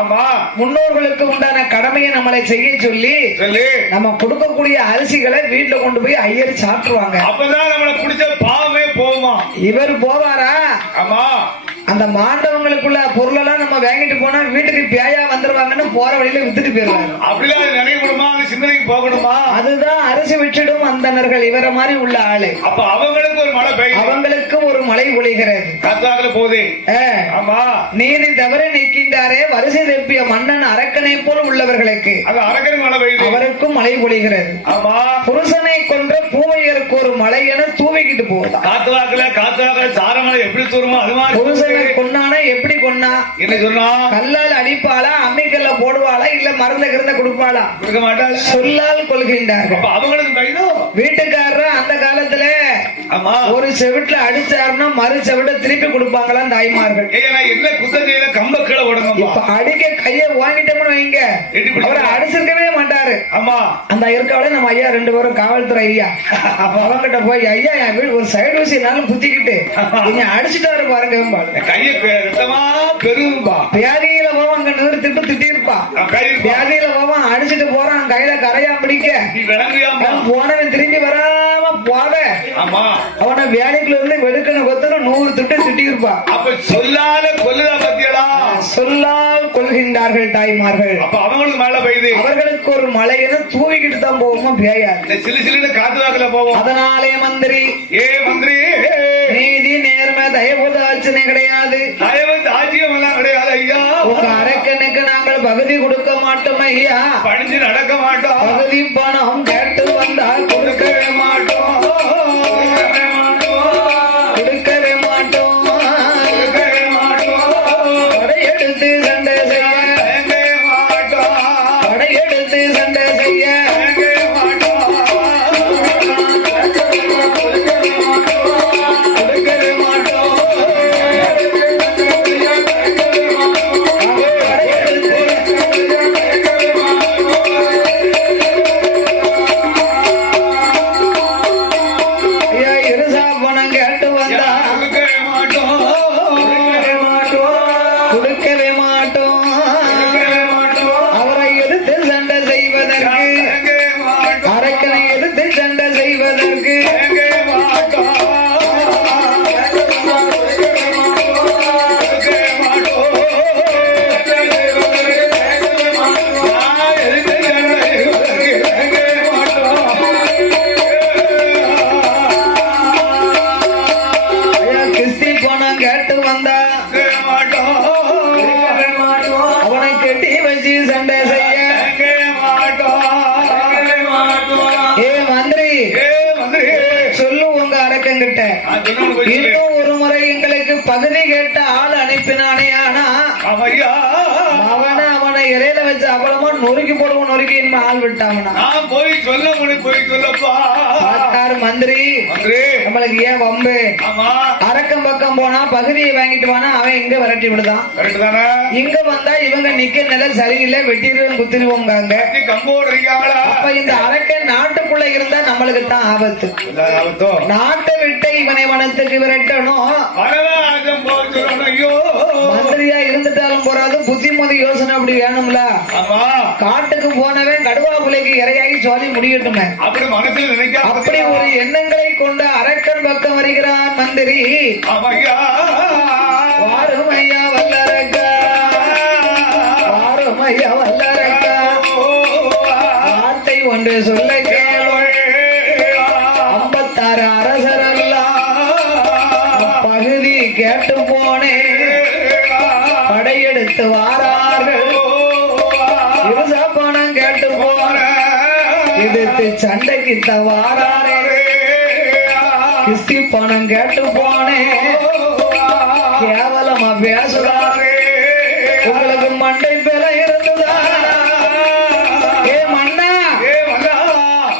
ஆமா முன்னோர்களுக்கு உண்டான கடமையை நம்மளை செய்ய சொல்லி நம்ம கொடுக்கக்கூடிய அரிசிகளை வீட்டுல கொண்டு போய் ஐயர் சாப்பிட்டுருவாங்க. அப்பதான் நம்மளை பிடிச்ச பாவமே போகுமா? இவர் போவாரா? ஆமா. அந்த மாண்டவங்களுக்குள்ள பொருள் எல்லாம் நம்ம வாங்கிட்டு போனா வீட்டுக்கு பேயா வந்துருவாங்கன்னு போற வழியில வித்துட்டு போயிருவாங்க. அப்படிலாம் நினைக்கணுமா? சிந்தனைக்கு போகணுமா? அதுதான் அரிசி விற்றிடும் அந்தனர்கள் இவர மாதிரி உள்ள ஆளு. அப்ப அவங்களுக்கு ஒரு மழை பெய்யும், அவங்களுக்கு ஒரு மழை பொழிகிறது. காத்தால போதே ஆமா நீதி தவற நிற்கின்றாரே வரிசை தப்பிய மன்னன் அரக்கனை போல் உள்ளவர்களுக்கு அரக்கன் மழை பெய்யுது, அவருக்கும் மழை பொழிகிறது. ஆமா. புருஷனை கொன்ற பூவையருக்கு ஒரு மழை என தூவிக்கிட்டு போகுது. காத்தாக்கல சாரமலை எப்படி தூருமோ அது மாதிரி புருஷனை கொன்னானா எப்படி கொன்னா? என்ன சொன்னா? கல்லால் அடிப்பாளா, அம்மிக்கல்ல போடுவாளா, இல்ல மருந்த கிருந்த கொடுப்பாளா? கொடுக்க மாட்டாள். சொல்லால் கொள்கின்றார்கள். அவங்களுக்கு கைதோ வீட்டுக்காரர் அந்த காலத்துல ஒரு செவிட்டுல அடிச்சாருன்னா மறு செவிட்ட திருப்பி கொடுப்பாங்களாம் தாய்மார்கள். என்ன குத்தகையில கம்ப கீழே ஓடணும். இப்ப அடிக்க கைய வாங்கிட்டோம்னு வைங்க, அவரை அடிச்சிருக்கவே மாட்டாரு. ஆமா. அந்த இருக்காவில நம்ம ஐயா 2 பேரும் காவல்துறை ஐயா. அப்ப அவங்கிட்ட போய் ஐயா என் வீடு ஒரு சைடு ஊசினாலும் குத்திக்கிட்டு நீங்க அடிச்சுட்டாரு பாருங்க, கைய பெரும்பா வியாதியில போவான் திட்டு திட்டி இருப்பா. வியாதியில போவான் அடிச்சுட்டு போறான், கையில கரையா பிடிக்க போனவன் திரும்பி வராம போவ அவனை வேலைக்குள்ள இருந்து வெடுக்கணும் கொத்தனும் 100 திட்டு திட்டி இருப்பா. அப்ப சொல்லால கொல்லுதா பத்தியடா? சொல்லால் கொள்கின்றார்கள் தாய்மார்கள். அப்ப அவங்களுக்கு மழை பெய்யுது, அவர்களுக்கு ஒரு மழை என தூவிக்கிட்டு தான் போவோமா பேயாது. சிலு சிலுன்னு காத்துவாக்கல போவோம். அதனாலே மந்திரி மந்திரி நீதி நேர்மை தயவு தாட்சணை கிடையாது, தயவு தாட்சியம் எல்லாம் கிடையாது ஐயா. உங்க அரக்கனுக்கு நாங்கள் பகுதி கொடுக்க மாட்டோம் ஐயா, பணிஞ்சு நடக்க மாட்டோம். பகுதி பணம் கேட்டு வந்தால் கொடுக்கவே மாட்டோம், கொடுக்கவே மாட்டோம், படையெடுத்து சண்டை செய்ய மாட்டோம், படையெடுத்து சண்டை செய்ய இன்னும் ஒரு முறை எங்களுக்கு பகுதி கேட்ட ஆள் அனுப்பினானே, ஆனா அவனை இறையில வச்சு அவ்வளவா நொறுக்கி போடுவோம், நொறுக்கி ஆள் விட்டாங்கன்னா போய் சொல்ல போய் சொல்லப்பா மந்திரி நம்மளுக்கு ஏன் வம்பு? அரக்கம் பக்கம் போனா பகுதியை வாங்கிட்டு வானா அவன் இங்க விரட்டி விடுதான், இங்க வந்தா இவங்க நிக்க நிலை சரியில்லை வெட்டிடுவோம் குத்திடுவோங்க. அப்ப இந்த அரக்கன் நாட்டுக்குள்ள இருந்தா நம்மளுக்கு தான் ஆபத்து. நாட்டை விட்டு இவனை வனத்துக்கு விரட்டணும். மந்திரியா இருந்துட்டாலும் போறாது, புத்திமதி யோசனை அப்படி வேணும்ல. காட்டுக்கு போனவன் கடுவா புலைக்கு இரையாகி சொல்லி முடியட்டுமே, அப்படி ஒரு எண்ணங்களை கொண்ட அரக்கன் பக்கம் வருகிறான் மந்திரி. வாரும் ஐயா வல்லரக்கா, வாரும் ஐயா வல்லரக்கா, வார்த்தை ஒன்று சொல்ல கேளு. 56 அரசரெல்லாம் பகுதி கேட்டு போனே படையெடுத்து வாரார்கள், இருசா பணம் கேட்டு போன எதிர்த்து சண்டைக்கு வாராரே, கிஸ்தி பணம் கேட்டு போனே கேவலமா பேசுறாரு. உங்களுக்கு மண்டை பெற இருந்ததா? மண்ணா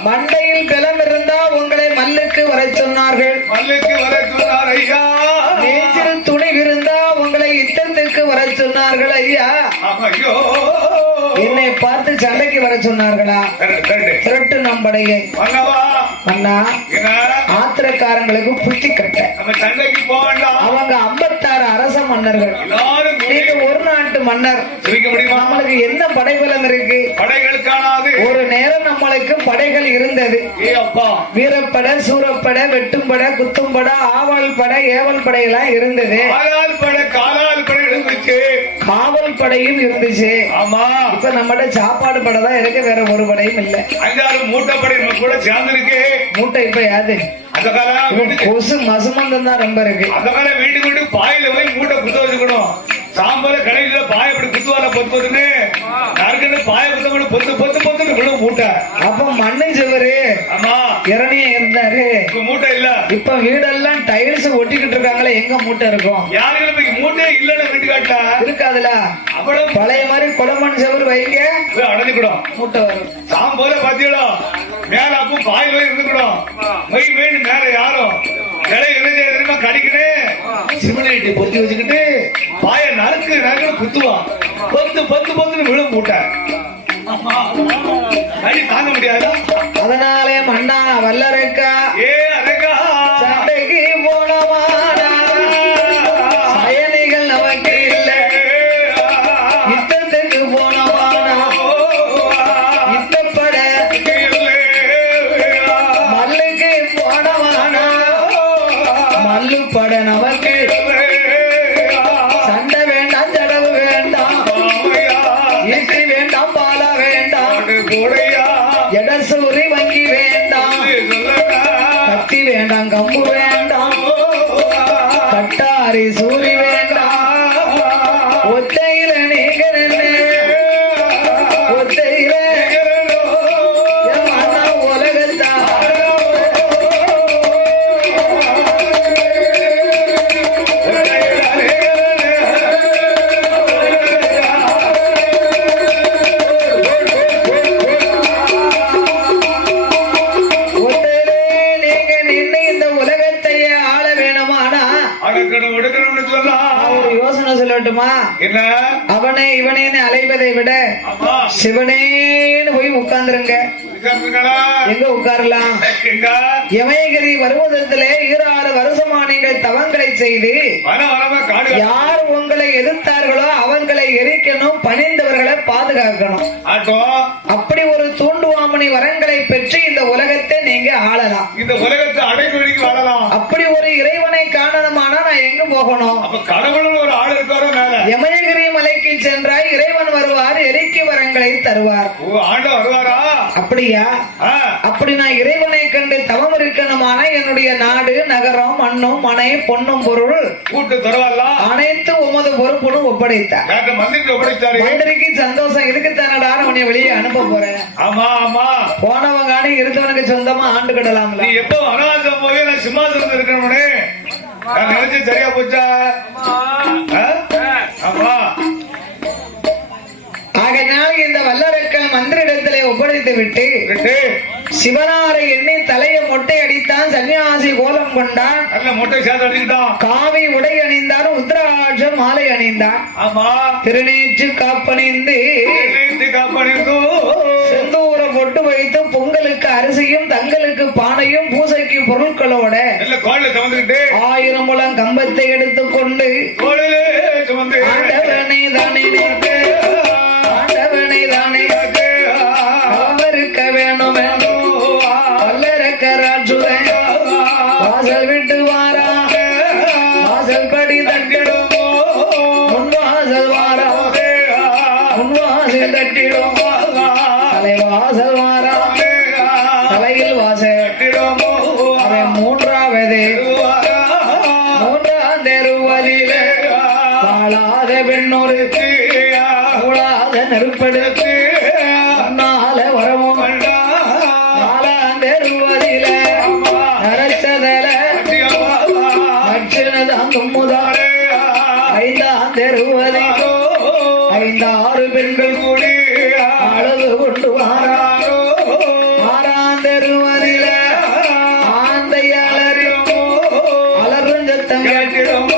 மண்டையில் பலம் இருந்தா உங்களை மல்லுக்கு வர சொன்னார்கள், நெஞ்சில் துணி இருந்தா உங்களை யுத்தத்துக்கு வர சொன்னார்கள் ஐயா. என்னை பார்த்து சண்டைக்கு வர சொன்னார்களா? திரட்டு நம்படையை அண்ணா ஆத்திரக்காரங்களுக்கு புத்தி கட்ட. அவங்க 56 அரச மன்னர்கள், நீங்க ஒரு நாட்டு மன்னர் சிரிக்க முடியுமா? நம்மளுக்கு என்ன படைபலம் இருக்கு? படைகள் காணாது. ஒரு நேரம் நம்மளுக்கு படைகள் இருந்தது. ஏ அப்பா, வீரப்படை, சூரப்படை, வெட்டும்படை, குத்தும்படை, ஆவாள் படை, ஏவல் படை எல்லாம் இருந்தது. ஆளால் படை காலால் படை இருந்துச்சு. காவல் படையும் இருந்துச்சு. ஆமா, இப்ப நம்மகிட்ட சாப்பாடு படை தான் இருக்கு, வேற ஒரு படையும் இல்ல. 5-6 மூட்டை படை நம்ம கூட சேர்ந்து இருக்கு. மூட்டை இப்ப யாது? அந்த காலம் வீட்டுக்கு கொசு மசுமந்தம் தான் ரொம்ப இருக்கு. அந்த காலம் வீட்டுக்கு வீட்டு பாயில போய் மூட்டை குத்த வச்சுக்கணும். சாம்பார் கடையில பாய அப்படி குத்துவார பொத்துன்னு நறுக்குன்னு பாய குத்த கூட பொத்து பொத்து பொத்துன்னு விழும் மூட்டை. அப்ப மண்ணு செவரு ஆமா இரணியம் இருந்தாரு. இப்ப மூட்டை இல்ல. இப்ப வீடெல்லாம் டைல்ஸ் ஒட்டிக்கிட்டு இருக்காங்களே, எங்க மூட்டை இருக்கும்? யாருக்கும் இப்ப மூட்டை இல்லன்னு வீட்டு காட்டா இருக்காதுல. அவ்வளவு பழைய மாதிரி குடமண் செவரு வைங்க, அடைஞ்சுக்கிடும் மூட்டை வரும். சாம்பார பாத்தீங்களோ மேல அப்போ பாய் போய் இருந்துக்கிடும். மெய் மெயின் மேல யாரும் கிளை என்ன தெரியுமா கடிக்கிட்டு சிமிலைட்டு பொத்தி வச்சுக்கிட்டு பாய நறுக்கு நறுக்கு குத்துவான். பொத்து பொத்து பொத்துன்னு விழும் மூட்டை. கடி தாங்க முடியாதா? அதனாலே மண்ணா வல்லரைக்கா ஏ அதக்கா சண்டைக்கு போனவானா பயணிகள் நமக்கு இல்ல. யுத்தத்துக்கு போனவானா யுத்தப்பட மல்லுக்கு போனவானா மல்லு பட நமக்கு. சண்டை வேண்டாம், ஜடவு வேண்டாம், ஈட்டி வேண்டாம், பாலா வேண்டாம், எடசூரி வங்கி வேண்டாம், கத்தி வேண்டாம், கம்பு வேண்டாம், கட்டாரி சூரி வேண்டாம். ஒத்தையில நீங்க நின்னு ஒத்தையில என் அண்ணா உலகத்தா ஒத்தையிலே நீங்க நின்னு இந்த உலகத்தையே ஆள வேணுமானா அடக்கணும் ஒடுக்கணும்னு சொன்னா ஒரு யோசனை சொல்லட்டுமா? என்ன? அவனே இவனேன்னு அலைவதை விட அம்மா சிவனேன்னு போய் உட்கார்ந்துருங்க. விசாரிச்சுங்களா? எங்க உட்காரலாம்? எங்க யமயகிரி வருவதத்திலே 6 வருஷமா நீங்கள் தவங்களை செய்து வர வரமா காடு யார் உங்களை எதிர்த்தார்களோ அவங்களை எரிக்கணும், பணிந்தவர்களை பாதுகாக்கணும். ஆட்டோ அப்படி ஒரு தூண்டுவாமணி வரங்களை பெற்று இந்த உலகத்தை நீங்க ஆளலாம். இந்த உலகத்தை அடைக்கு வெளிக்கு வாழலாம். அப்படி ஒரு இறைவனை காணணுமானா நான் எங்க போகணும்? அப்ப கடவுள்னு ஒரு ஆள் இருக்காரோ மேல? யமயகிரி மலைக்கு சென்றால் இறைவன் வருவார், எரிக்கை வரங்களை தருவார். ஓ ஆண்டோ வருவாரா? அப்படியா? ஆ, அப்படி நான் இறைவனை கண்டு தவம் இருக்கணுமான என்னுடைய நாடு, நகரம், மண்ணும், மனை, பொன்னும், பொருள் கூட்டு தருவாரலாம். அனைத்து உமது பொறுப்புன்னு ஒப்படைத்தார். கேட்ட மந்திரிக்கு ஒப்படைச்சாரு. மந்திரிக்கு சந்தோஷம். இதுக்கு தானடா உன்னை வெளியே அனுப்ப போறேன். ஆமா ஆமா, போனவங்கானே இருந்தவனுக்கு சொந்தமா ஆண்டு கிடலாம்ல. நீ எப்போ வனவாசம் போய் நான் சிம்மாசனத்தில் இருக்கணும்னு நான் நினைச்சு சரியா போச்சா? ஆ? ஆமா ஆகையினால இந்த வல்லரக்கல் மந்திரிடத்திலே ஒப்படைத்து விட்டு ரெண்டு சிவனாரை எண்ணி தலையை மொட்டை அடித்தான், சன்னியாசி கோலம் கொண்டான், நல்ல மொட்டை சேர்த்து அடிச்சுக்கிட்டான். காவி உடை அணிந்தான், உத்ராட்ச மாலை அணிந்தான், ஆமா திருநீற்று காப்பணிந்து காப்பணிந்தோ செந்தூர பொட்டு வைத்து பொங்கலுக்கு அரிசியும் தங்களுக்கு பானையும் பூசைக்கு பொருட்களோட நல்ல கோயில சுமந்துக்கிட்டு 1000 முழம் கம்பத்தை எடுத்துக்கொண்டு கோயிலே சுமந்து ஆண்டவனை தானே நிற்கு, ஆண்டவனை தானே அவருக்க வேணும் வல்லரக்கராற்றுடன் வாசல் விட்டு வாரா, வாசல் படி தட்டிடும், முன்வாசல் வாரா, முன்வாசல் தட்டிடும், தலைவாசல் வாரா, தலையில் வாசல் அவன் மூன்றாம் தெருவதிலே வாழாத பெண்ணொரு கூடாத நெருப்படுத்து நால வரவும் 4ஆம் தெருவதிலே நரச்சதல நச்சினதான் தும்முதான் 5ஆம் தெருவதில் 5-6 பெண்கள் கூடி அழகு கொண்டு வாரா, 6ஆம் தெருவதில ஆந்தை அலரும் சத்தம் கேட்டிடும்,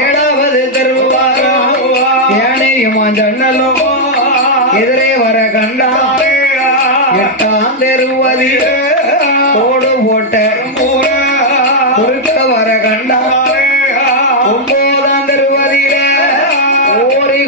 7வது தெருவாரா ஏனையுமா ஜன்னலும் எதிரே வர கண்டா, 8ஆம் தெருவதில் கோடு போட்ட குறுக்க வர கண்டா, 9ஆம் தெருவதில ஓரி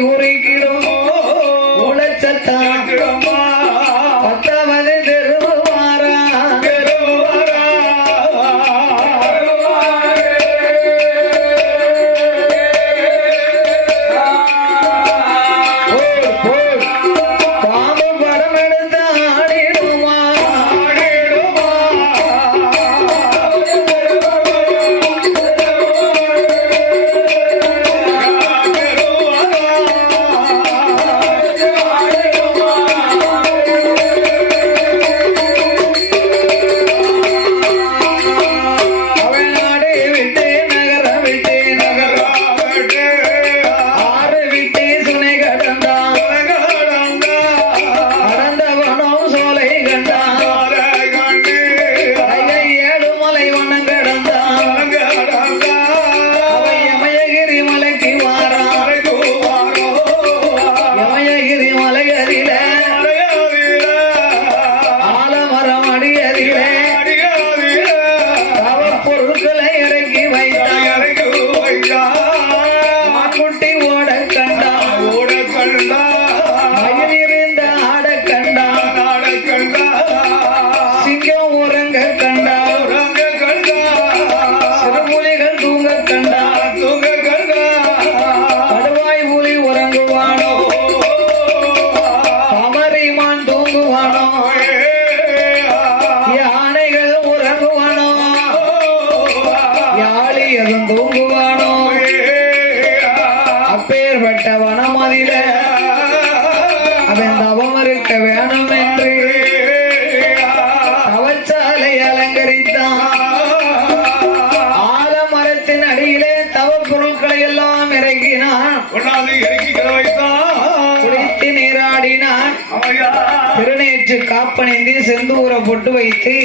ஒன்னாவது இறக்கி கிட வைத்தான் குளித்து நீராடினான் ஆமையா திருநேற்று காப்பணிந்து செந்தூர பொட்டு வைத்து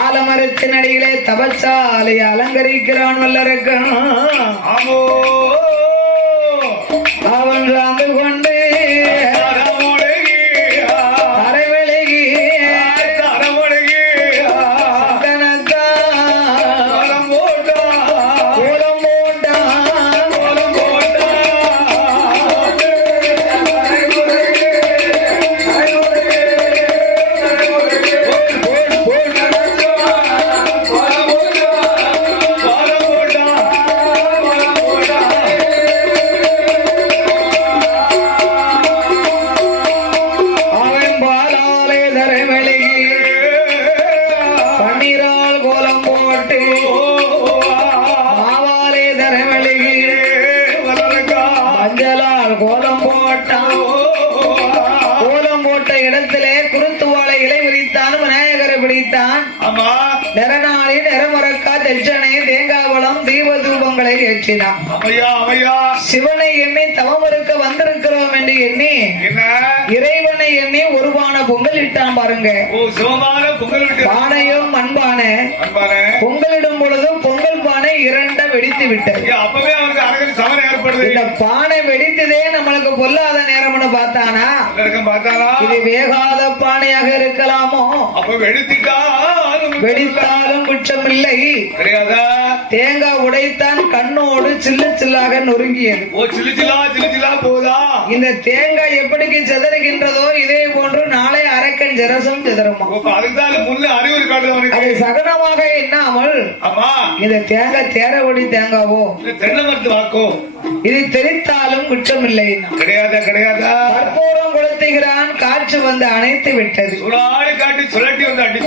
ஆலமரத்தின் அடியிலே தபச்சாலை அலங்கரிக்கிறான் வல்லரக்கன் ஆமோ அவன் சார்ந்து கொண்டு அரைவெளிகி கோலம் போட்டான். கோலம் போட்ட இடத்திலே குருத்துவாளை இலை விரித்தான், விநாயகரை பிடித்தான். நிறநாளி நிறமறக்கா தெச்சனை தேங்காவளம் தீப தூபங்களை ஏற்றினான். சிவனை எண்ணி தவம் இருக்க வந்திருக்கிறோம் என்று எண்ணி இறைவனை எண்ணி ஒரு பான பொங்கல் இட்டான் பாருங்க. பானையும் மண்பான பொங்கலிடும் பொழுது பொங்கல் பானை இரண்ட வெடித்து விட்டது. இந்த பானை வெடித்ததே நம்மளுக்கு பொல்லாத நேரம்னு பார்த்தானா இது வேகாத பானையாக இருக்கலாமோ? வெடித்தாலும் குற்றமில்லை. தேங்காய் உடைத்தான் கண்ணோடு சில்லு சில்லாக நொறுங்கியது. இந்த தேங்காய் எப்படிக்கு சிதறுகின்றதோ இதே போன்று நாளை அரக்கன் ஜரசம் சிதறுமா. அது சகனமாக எண்ணாமல் இந்த தேங்காய் தேரவடி தேங்காவோ இது தெரித்தாலும் குற்றமில்லை. கற்பூரம் கொளுத்துகிறான், காற்று வந்து அணைத்து விட்டது.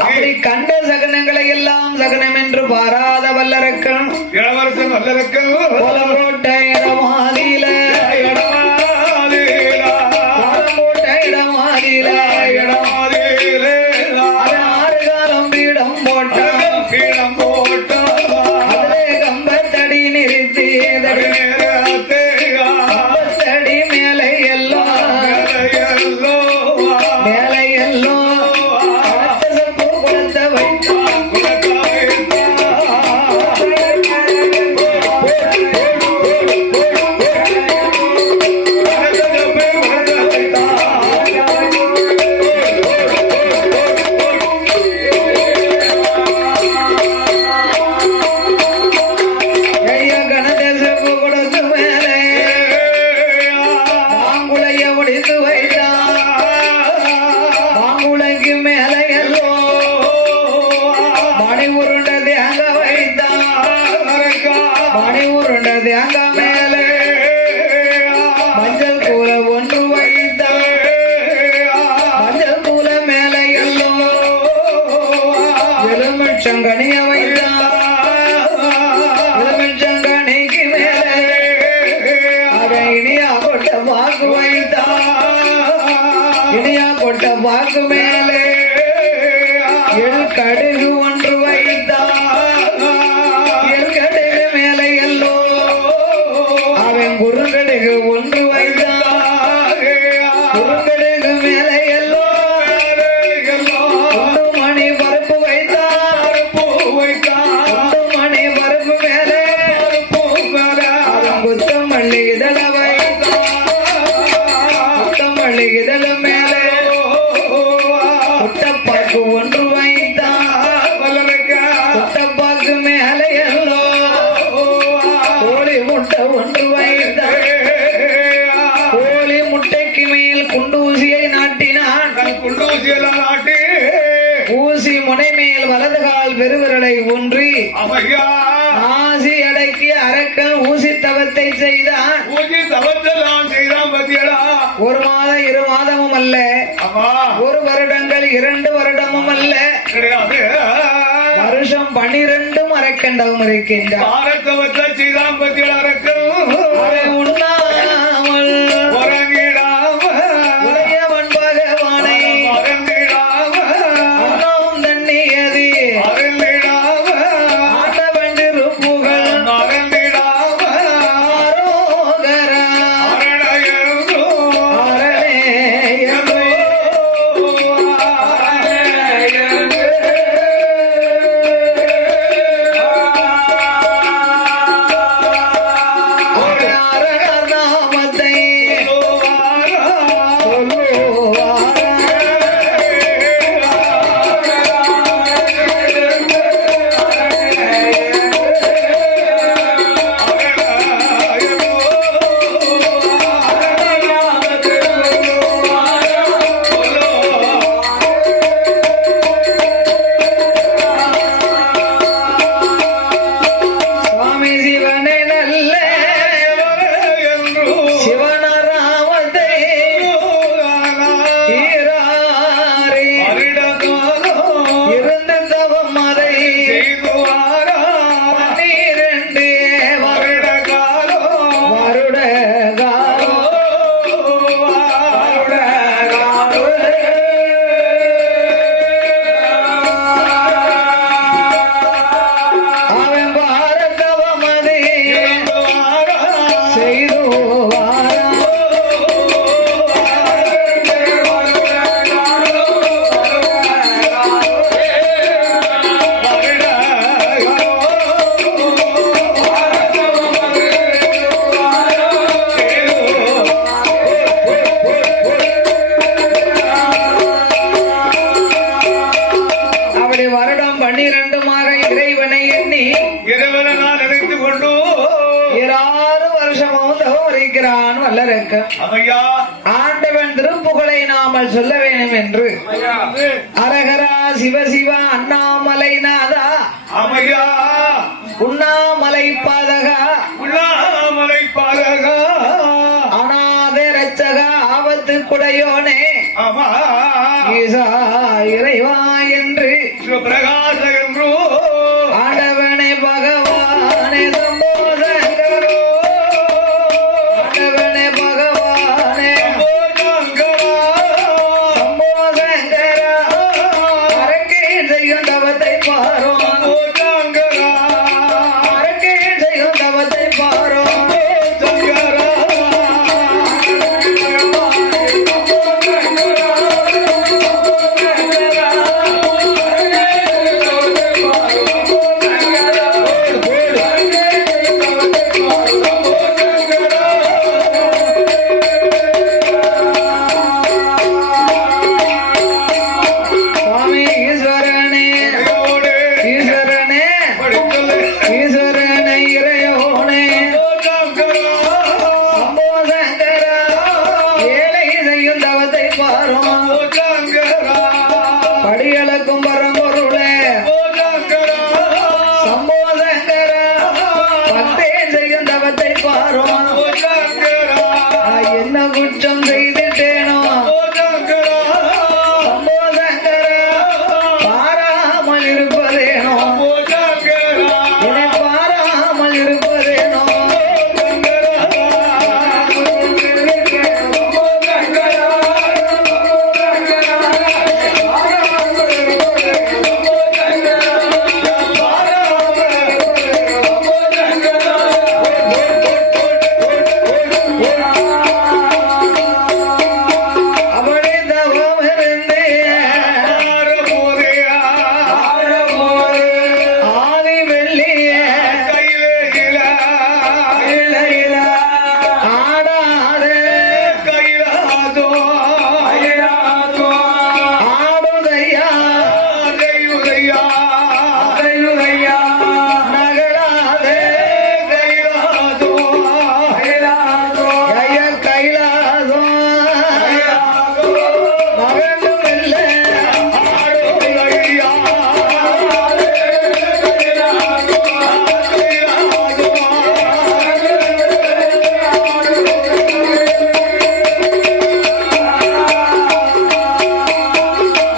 அப்படி கண்ட சகனங்களை எல்லாம் சகனம் என்று பாராத வல்லரக்கன் கோலம் போட்ட இடமாதில ஆறு காலம் பீடம் போட்டான். அதிலே கம்பத்தடி நிறுத்தி கம்பத்தடி மேலே எல்லாம் பூ கொடுத்த வைத்தான். மஞ்சள் கூல ஒன்று வைத்தான். மஞ்சள் கூல மேல எல்லோ எலுமிச்சங்கனிய வைத்தான். எலுமிச்சங்கனிக்கு மேலே அவன் இனியா கொட்ட பாக்கு வைத்தான். இனியா கொட்ட பாக்கு மேலே எள் கடுகு ஒன்று வைத்தான். எள் கடுகு மேலே எல்லோ அவன் குறுங்கடுகு ஒன்று வைத்தான். குறுங்கடுகு மேலே எல்லோ ஒன்று மணி பருப்பு வைத்தான். ஒன்று மணி பருப்பு மேலே அவன் குத்தமல்லி இதழ வைத்தான். குத்தமல்லி இதழ மேலே குட்டப்பாக்கு ஒன்று வைத்தான். குட்டப்பாக்கு மேலே எல்லோ கோழி முட்டை ஒன்று வைத்தான். கோழி முட்டைக்கு மேல் குண்டூசியை நாட்டினான். ஊசி முனை மேல் வலது கால் பெருவிரலை ஊன்றி ஆசி அடக்கி அரக்கன் ஊசி தவத்தை செய்தான். ஒரு மாதம் 2 மாதமும் அல்ல, ஒரு வருடங்கள் 2 வருடமும் அல்ல, வருஷம் 12 அரக்கண்டவும் இருக்கின்றான். உண்ணாமல் உடையவன் பகவானை உண்ணாம் தண்ணியது ஆண்டவன் திருப்புகழ் ஆரோகரா நாளும் தவம் இருக்கிறான் வல்லரக்க அவையா ஆண்டவன் திருப்புகழை நாமல் சொல்ல வேண்டும் என்று அரகரா சிவசிவா அண்ணாமலை நாதா அவையா உண்ணாமலை பாதகா உண்ணாமலை பாலகா அநாத ரட்சகா ஆபத்து குடையோனே ஆமா ஈசா இறைவா என்று சிவபிரகாச என்றோ ஆண்டவனே பகவானே சம்போ சங்கரோ ஆண்டவனே பகவானே சம்போ சங்கரா அரக்கே செய்யும் தவத்தை பாரோ அரக்கே செய்யும் தவத்தை பாரோ சுவாமி ஈஸ்வரனே ஈஸ்வரனே ஈஸ்வரனே இறையோனே சம்போ சங்கரா ஏழை செய்யும் தவத்தை பாரும் படியளக்கும் பரம்பொருளே சம்போ சங்கரா பக்தே செய்யும் தவத்தை பாரும் நான் என்ன குற்றம் செய்துட்டேனோ சம்போ சங்கரா பாராமல் இருப்பதேனோ என்னை பாராமல் இருப்பதேனோ அவளே தவம் இருந்தே ஆதி வெள்ளியே இளையில ஆடாதே ஆடுதையா நகராதே ஜய கைலாசம் மகனும் இல்லை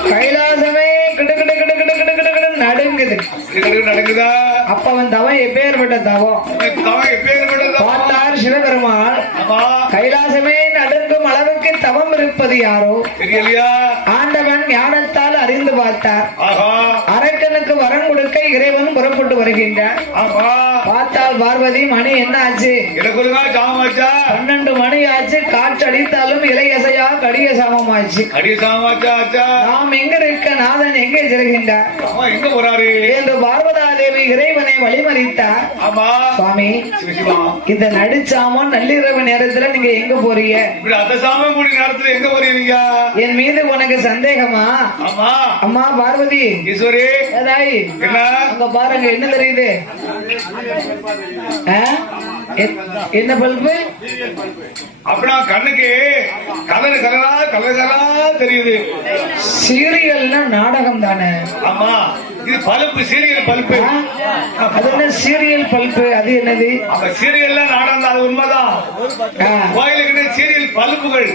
கைலாசமே கிடு கிடு கிடு கிடு கிடு கிடு கிடு நடுங்குது நடக்குதா அப்ப அவன் தவம் எப்பேற்பட்ட தவம் பார்த்தார் சிவபெருமாள் ஆமா கைலாசமே நடுங்கும் அளவுக்கு தவம் இருப்பது யாரோ தெரியலையா ஆண்டவன் ஞானத்தால் அறிந்து பார்த்தார் ஆஹா அரக்கனுக்கு வரம் கொடுக்க இறைவன் புறப்பட்டு வருகின்றார் ஆமா பார்த்தால் பார்வதி மணி என்ன ஆச்சு எனக்கு ஒழுங்கா சாமாச்சா 12 மணி ஆச்சு காற்று அடித்தாலும் இலை அசையா கடிய சாமமாச்சு அடி சாமாச்சா ஆச்சா நாம் எங்க இருக்க நாதன் எங்கே செல்கின்றார் ஆமா எங்க போறாரு என்று பார்வதா தேவி இறைவனை வழிமறித்தார் ஆமா சுவாமி சிவசிவா இந்த நடுச்சாமம் நள்ளிரவு நேரத்துல நீங்க எங்க போறீங்க இப்படி அந்த சாமி கூடி நேரத்துல எங்க போறீங்க என் மீது உனக்கு சந்தேகமா ஆமா அம்மா பார்வதி ஈஸ்வரி ஏதாய் என்ன அங்க பாருங்க என்ன தெரியுது ஆ? என்ன பல்பு அப்படின்னா கண்ணுக்கு கலர் கலரா கலர் கலரா தெரியுது சீரியல்னா நாடகம் தானே ஆமா இது பல்பு சீரியல் பல்பு ஆ? அது என்ன சீரியல் பல்பு அது என்னது அப்ப சீரியல்ல நாடகம் தான், அது உண்மைதான். ஆ. கோயிலுக்கிட்ட சீரியல் பல்புகள்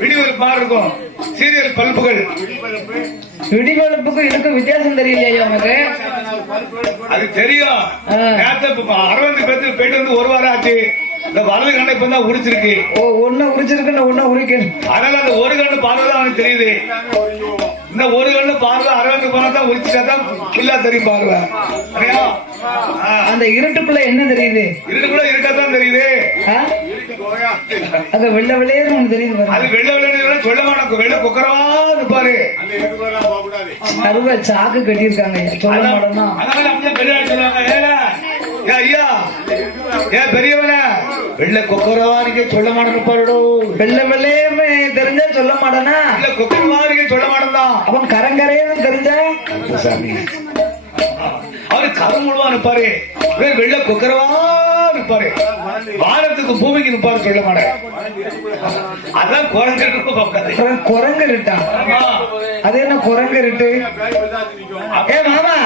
விடிவெளி மாதிரி இருக்கும் சீரியல் பல்புகள் இடிபல்புக்கும் இதுக்கும் வித்தியாசம் தெரியலையா உனக்கு அது தெரியும். ஆ. நேரத்தை அரவிந்த் பேத்து போயிட்டு வந்து ஒரு வாரம் ஆச்சு. இந்த வலது கண்ணை இப்ப தான் உரிச்சிருக்கு. ஓ ஒன்னும் உரிச்சிருக்குன்னு ஒன்னும் உரிக்கணும். அதனால அந்த ஒரு கண்ணு பார்வை தான் அவனுக்கு தெரியுது. இந்த ஒரு கண்ணு பார்வை அரவிந்த் போனா தான் உரிச்சுட்டா தான் இல்லா தெரியும் பார்வை. சரியா? ஆ. அந்த இருட்டுக்குள்ள என்ன தெரியுது இருட்டு கூட இருட்டா தான் தெரியுது. ஆ? அது வெள்ள வெள்ளையன்னு ஒண்ணு தெரியுது பாருங்க. அது வெள்ள வெள்ள சொல்ல மாட்டோம். வெள்ள குக்கரவா இருப்பாரு. அருவ சாக்கு கட்டியிருக்காங்க சொல்ல மாட்டோம்னா அதனால அப்படியே பெரிய ஆள் சொல்லுவாங்க, ஏடா, ஏ ஐயா, ஏ பெரியவன வெள்ள கொக்கரவா இருக்க சொல்ல மாட்டேன் பாருடோ. வெள்ள வெள்ளையமே தெரிஞ்சா சொல்ல மாட்டானா இல்ல கொக்கரவா இருக்க சொல்ல மாட்டேன். அவன் கரங்கரையும் தெரிஞ்சா அவரு கதை முழுவா இருப்பாரு. வெள்ள கொக்கரவா இருப்பாரு, வானத்துக்கு பூமிக்கு இருப்பாரு சொல்ல மாட்டேன். அதான் குரங்கு குரங்கு இருட்டா? அது என்ன குரங்கு இருட்டு? ஏ மாமா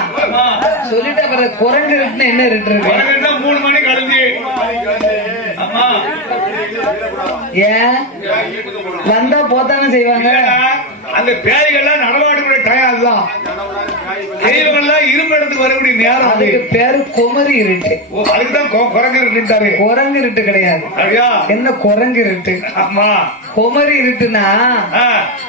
சொல்லிட்டு அப்புறம் குரங்கு இருட்டுன்னு என்ன இருட்டு இருக்கு? 3 மணி கழிஞ்சு. ஆமா, ஏன் வந்தா போத்தானே செய்வாங்க. அந்த பேய்கள்லாம் நடமாடக்கூடிய டயம் அதுதான். தெய்வங்கள்லாம் இரும்பு இடத்துக்கு வரக்கூடிய நேரம். அதுக்கு பேரு குமரி இருட்டு. அதுக்குதான் குரங்கு இருட்டுட்டாரு. குரங்கு இருட்டு கிடையாது. என்ன குரங்கு இருட்டு? ஆமா, குமரி இருட்டுனா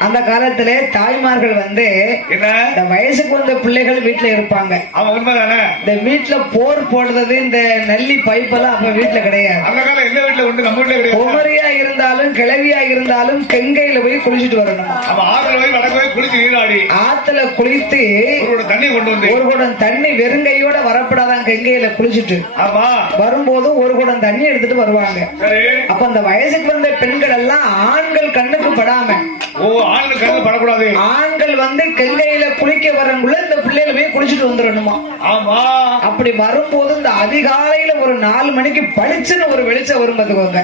அந்த காலத்திலே தாய்மார்கள் வந்து இந்த வயசுக்கு வந்த பிள்ளைகள் வீட்டுல இருப்பாங்க. அவன் உண்மைதானே? இந்த வீட்டுல போர் போடுறது இந்த நெல்லி பைப்பெல்லாம் அப்ப வீட்டுல கிடையாது. அந்த காலம் எந்த வீட்டுல உண்டு? நம்ம வீட்டுல கிடையாது. குமரியா இருந்தாலும் கிழவியா இருந்தாலும் கெங்கையில போய் குளிச்சுட்டு வரணும். ஆத்துல போய் வடக்கு போய் குளிச்சு நீராடி ஆத்துல குளித்து தண்ணி கொண்டு வந்து ஒரு குடம் தண்ணி வெறுங்கையோட வரப்படாதான் கெங்கையில குளிச்சுட்டு ஆமா வரும்போது ஒரு குடம் தண்ணி எடுத்துட்டு வருவாங்க. அப்ப அந்த வயசுக்கு வந்த பெண்கள் எல்லாம் ஆண்கள் கண்ணுக்கு படாம ஆண்கள் கண்ணு படக்கூடாது. ஆண்கள் வந்து கெங்கையில குளிக்க வரங்குள்ள இந்த பிள்ளைகள் போய் குளிச்சுட்டு வந்துடணுமா. ஆமா, அப்படி வரும்போது இந்த அதிகாலையில ஒரு 4 மணிக்கு பளிச்சுன்னு ஒரு வெளிச்சம் வரும் பாத்துக்கோங்க.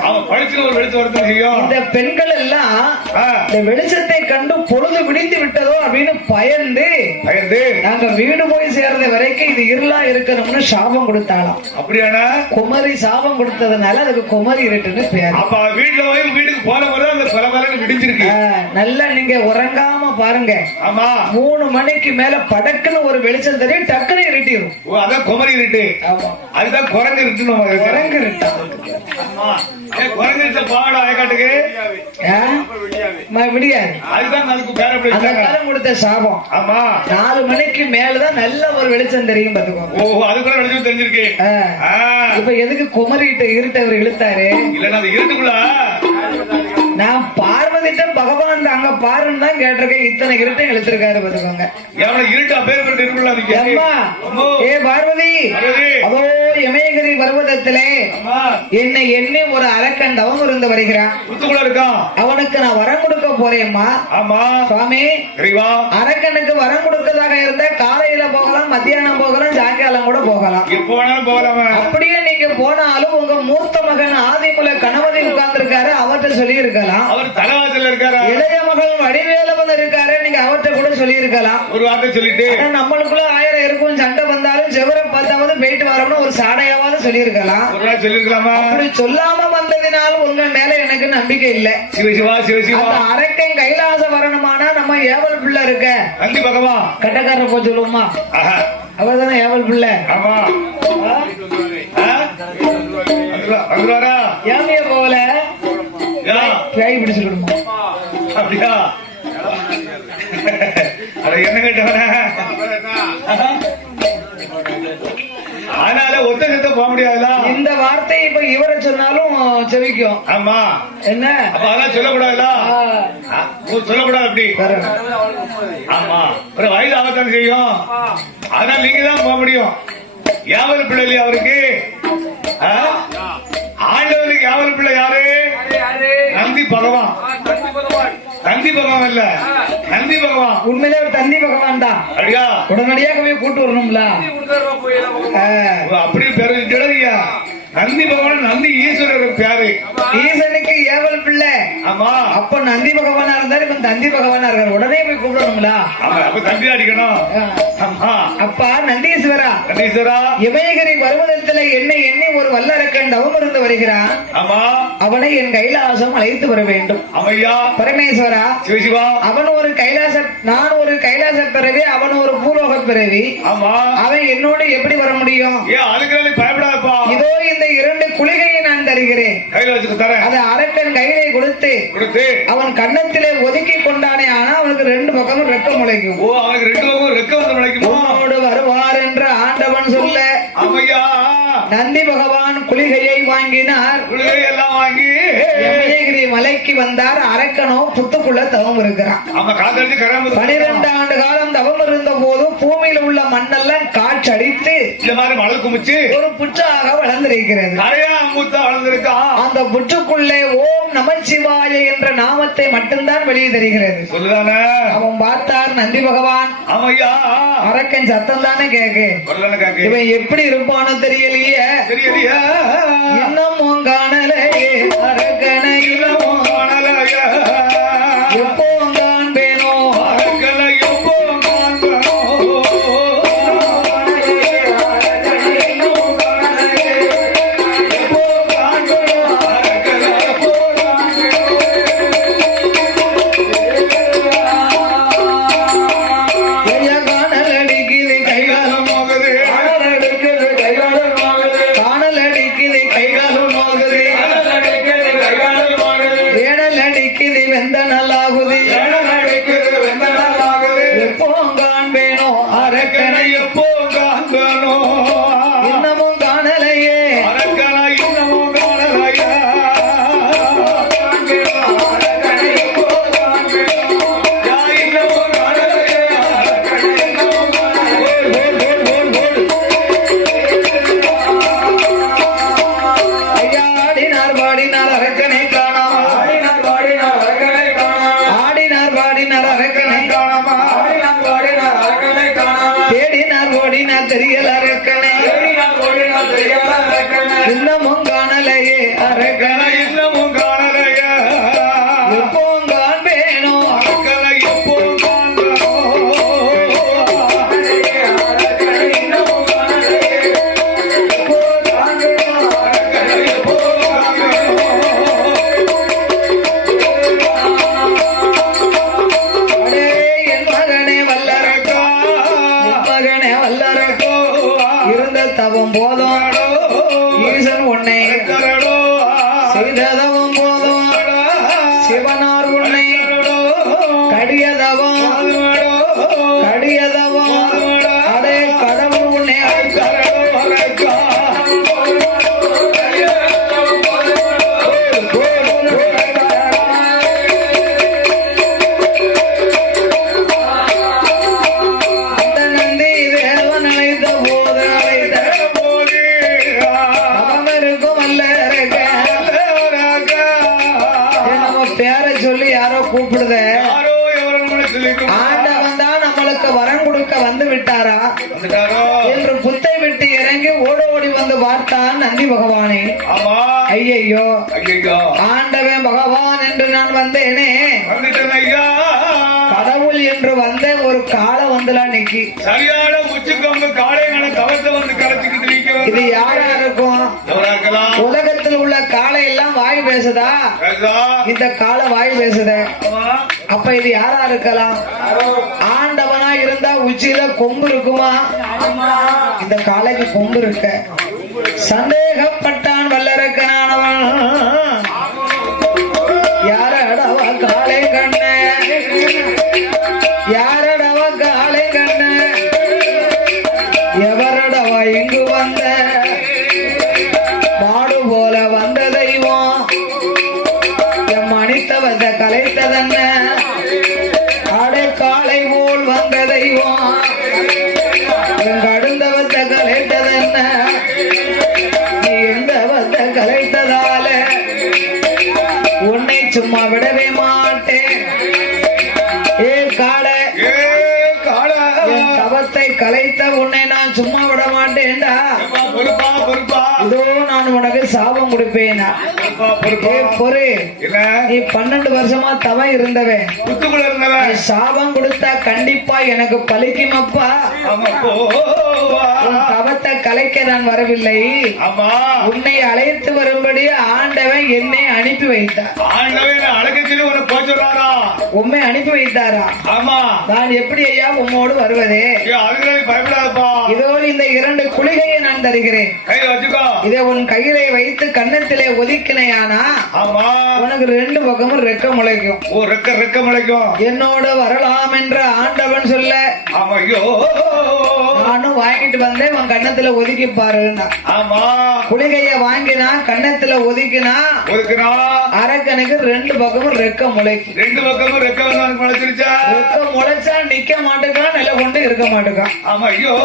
ஒரு வெளிச்சம் வருது. இந்த பெண்கள் எல்லாம் இந்த வெளிச்சத்தை கண்டு பொழுது விடிந்து விட்டதோ அப்படின்னு பயந்து நாங்க வீடு போய் சேர்ந்த வரைக்கும் இது இருளா இருக்கணும்னு சாபம் கொடுத்தாலாம். அப்படியான குமரி சாபம் கொடுத்ததுனால அதுக்கு குமரி இருட்டுன்னு பேர். அப்ப வீட்டுல போய் வீட்டுக்கு போன போது அந்த பலபலன்னு விடிஞ்சிருக்கு. நல்லா நீங்க உறங்காம பாருங்க. ஆமா, 3 மணிக்கு மேல படக்குன்னு ஒரு வெளிச்சம் தெரியும், டக்குன்னு இருட்டிடும். அதான் குமரி இருட்டு. ஆமா, அதுதான் குரங்கு இருட்டு. குரங்கு இருட்டா? குரங்கு இருட்ட பாடம் ஆயக்காட்டுக்கு விடியாது. அதுதான் அதுக்கு பேர காலம் கொடுத்த சாபம். ஆமா, 4 மணிக்கு மேலதான் நல்ல ஒரு வெளிச்சம் தெரியும் பாத்துக்கோங்க. ஓ, அது கூட வெளிச்சம் தெரிஞ்சிருக்கு. இப்ப எதுக்கு குமரி இருட்ட அவர் இழுத்தாரு? இல்லன்னா அது இருட்டுக்குள்ள நான் பார்வதிட்டம் பகவான் அங்க பாருன்னு தான் கேட்டிருக்கேன். இத்தனை இருட்டையும் இழுத்திருக்காரு பாத்துக்கோங்க. இருட்டா பேர் ஏ பார்வதி, அதோ இமயகிரி பர்வதத்திலே என்னை எண்ணி ஒரு அரக்கன் தவம் இருந்து வருகிறான். அவனுக்கு நான் வரம் கொடுக்க போறேம்மா. ஆமா சுவாமி, அரக்கனுக்கு வரம் கொடுக்கறதாக இருந்தா காலையில போகலாம், மத்தியானம் போகலாம், சாயங்காலம் கூட போகலாம். அப்படியே நீங்க போனாலும் உங்க மூத்த மகன் ஆதிமுல கணவனை உட்கார்ந்து இருக்காரு, அவர்கிட்ட சொல்லி இருக்கலாம். இளைய மகள் வடிவேலவன் இருக்காரு, நீங்க அவர்கிட்ட கூட சொல்லி இருக்கலாம். ஒரு வார்த்தை சொல்லிட்டு நம்மளுக்குள்ள 1000 இருக்கும், சண்டை வந்தாலும் செவரை பார்த்தாவது போயிட்டு வரணும்னு ஒரு சாடையாவது சொல்லி இருக்கலாம். அப்படி சொல்லாம வந்ததினாலும் உங்க மேல எனக்கு நம்பிக்கை இல்ல. அரக்கன் கைலாச வரணுமானா நம்ம ஏவல் பிள்ளை இருக்க நந்தி பகவான் கட்டக்காரரை போய் சொல்லுவோமா? அவர் தானே ஏவல் பிள்ளை. ஏமைய போல பேய் பிடிச்சிருக்கணுமா? அப்படியா? என்ன கேட்டவன அதனால ஒத்த செத்த போக முடியாதுல. இந்த வார்த்தை இப்ப இவரை சொன்னாலும் செவிக்கும். ஆமா, என்ன அதெல்லாம் சொல்லக்கூடாதுல, சொல்லக்கூடாது அப்படி. ஆமா, ஒரு வயது ஆகத்தான் செய்யும். அதனால நீங்க தான் போக முடியும். யாவல் பிள்ளை இல்லையா அவருக்கு? ஆண்டவருக்கு யாவல் பிள்ளை யாரு? நந்தி பகவான். நந்தி பகவான் இல்ல, நந்தி பகவான். உண்மையிலே ஒரு தந்தி பகவான் தான். அப்படியா? உடனடியாக போய் கூட்டு வரணும்ல. அப்படி பேரு நந்தி பகவான். நந்தி ஈஸ்வரர் பேரு. ஈசனுக்கு ஏவல் பிள்ளை. ஆமா, அப்ப நந்தி பகவானா இருந்தாரு, இப்ப தந்தி பகவானா இருக்காரு. உடனே போய் கூப்பிடணும்ல. அப்ப தந்தி அடிக்கணும். அப்பா நந்தீஸ்வரா, நந்தீஸ்வரா, இமயகிரி பர்வதத்துல என்னை எண்ணி ஒரு வல்லரக்கன் தவம் இருந்து வருகிறான். ஆமா, அவனை என் கைலாசம் அழைத்து வர வேண்டும். அவையா பரமேஸ்வரா, சிவசிவா, அவன் ஒரு கைலாச, நான் ஒரு கைலாச பிறவி, அவன் ஒரு பூலோக பிறவி. ஆமா, அவன் என்னோடு எப்படி வர முடியும்? பயப்படாதப்பா. இதோ இந்த 2 குளிகையை நான் தருகிறேன். அதை அரக்கன் கையிலே கொடுத்து அவன் கன்னத்திலே ஒதுக்கி கொண்டானே, ஆனா அவனுக்கு 2 பக்கமும் ரெக்கம் முளைக்கும். ஓ, அவனுக்கு 2 பக்கமும் ரெக்கம் முளைக்கும். வருவார் என்று ஆண்டவன் சொல்ல நந்தி பகவான் குளிகையை வாங்கினார். குளிகை எல்லாம் வாங்கி யமயகிரி மலைக்கு வந்தார். அரக்கனோ புத்துக்குள்ள தவம் இருக்கிறான். அவங்க காத்தடிச்சு கரையாம 12 ஆண்டு காலம் தவம் இருந்த போது பூமியில உள்ள மண்ணெல்லாம் காற்றடித்து இந்த மாதிரி மணல் குமிச்சு ஒரு புற்றாக வளர்ந்திருக்கிறது. நிறைய அம்பூத்தா வளர்ந்திருக்கா. அந்த புற்றுக்குள்ளே ஓம் நமச்சிவாய என்ற நாமத்தை மட்டும்தான் வெளியே தெரிகிறது. சொல்லுதானே அவன் பார்த்தார் நந்தி பகவான். ஆமையா அரக்கன் சத்தம் தானே கேக்கு. இவன் எப்படி இருப்பானோ தெரியலையே. தெரியலையா இன்னமும் காணலே அரக்கனை இன்னமும் காணலையா எப்போ காண்பேனோ அரக்கனை எப்போ காண்பேனோ எப்போ காண்பேனோ அரக்கனை எப்போ காணல் அடிக்குது கைகாலம் காண்பேனோ காணல் அடிக்குது கைகாலம் நோகுது. வேடல் அடிக்குது வெந்த நல்லாகுது. எப்போ காண்பேனோ அரக்கனை எப்போ காண்பேனோ இன்னமும் காணலையே. அரக்கனை இன்னமும் காணலையா யா இன்னமும் காணலையா ஐயா ஆடினார் பாடினார் அரக்கனை காணாம. ஆடினார் பாடினார் அரக்கனை காணாமா தேடினார் ஓடினார் தெரியல அரக்கனை இன்னமும் காணலையே. அரக்கனை அரக்கனை இன்னமும் காணலையா எப்போ காண்பேனோ அரக்கனை எப்போ காண்பேனோ அரக்கனை எப்போ காண்பேனோ அடே என் மகனே வல்லரக்கா, என் மகனே வல்லரக்கோ இருந்த தவம் போதும் ஈசன் உன்னை செய்ததவம் போதும் சிவனார் உன்னை கடியதவம் கடியதவம் அடே கடவுள் உன்னை அந்த நந்தி தேவன் அழைத்த போது அழைத்த தவம் இருக்கும் வல்லரக்க. நம்ம பேரை சொல்லி யாரோ கூப்பிடுத. ஆண்டவன் தான் நம்மளுக்கு வரம் கொடுக்க வந்து விட்டாரா என்று புத்தை விட்டு இறங்கி ஓடி வந்து பார்த்தான் நந்தி பகவானே. ஐயையோ ஆண்டவன் பகவான் என்று நான் வந்தேனே, கடவுள் என்று வந்த ஒரு காலம் வந்துலாம் நிக்கி. சரியான உச்சிக்கொம்பு காளைகளை கவர்ந்து வந்து கரைச்சிக்கிட்டு நிக்க இது யாரா இருக்கும்? இருக்கலாம் உலகத்தில் உள்ள காளை எல்லாம் வாய் பேசுதா? இந்த காளை வாய் பேசுத. அப்ப இது யாரா இருக்கலாம்? ஆண்டவனா இருந்தா உச்சியில கொம்பு இருக்குமா? இந்த காளைக்கு கொம்பு இருக்க. சந்தேகப்பட்டான் வல்லரக்கனானவன். யாரடவ காளை கண்ண, யாரடவ காளை கண்ண, எவரடவ இங்கு வந்த மாடு போல வந்த தெய்வம் எம் அணித்தவத கலைத்ததன்ன ஆடை காளை போல் வந்த தெய்வம் எங்க அடுந்தவத்த கலைத்ததன்ன நீ எங்க வந்த கலைத்ததால உன்னை சும்மா விடவே மாட்டேன். ஏ காளை, என் தவத்தை கலைத்த உன்னை நான் சும்மா விட மாட்டேன்டா. இதோ நான் உனக்கு சாபம் கொடுப்பேனா? பொறு, நீ 12 வருஷமா தவம் இருந்தவன். நீ சாபம் கொடுத்தா கண்டிப்பா எனக்கு பலிக்கும் அப்பா. உன் தவத்தை கலைக்க நான் வரவில்லை. உன்னை அழைத்து வரும்படி ஆண்டவன் என்னை அனுப்பி வைத்தார். உண்மை அனுப்பி வைத்தாரா? நான் எப்படி ஐயா உம்மோடு வருவதே? இதோடு இந்த 2 குளிகையை நான் தருகிறேன். இதை உன் கையிலே வைத்து கன்னத்திலே ஒதுக்கினையானா உனக்கு 2 பக்கமும் ரெக்க முளைக்கும். ரெக்க முளைக்கும். என்னோட வரலாம் என்ற ஆண்டவன் சொல்ல வான்னு வாங்கிட்டு வந்தேன் உன் கண்ணத்துல ஒதுக்கி பாருன்னா ஆமா குளிகைய வாங்கினா கண்ணத்துல ஒதுக்கினா ஒதுக்குனா அரக்கனுக்கு ரெண்டு பக்கமும் ரெக்க முளைக்கும். ரெண்டு பக்கமும் ரெக்க முளைச்சிருச்சா? ரெக்க முளைச்சா நிக்க மாட்டேங்கான், நில கொண்டு இருக்க மாட்டேங்கான். ஆமா. ஐயோ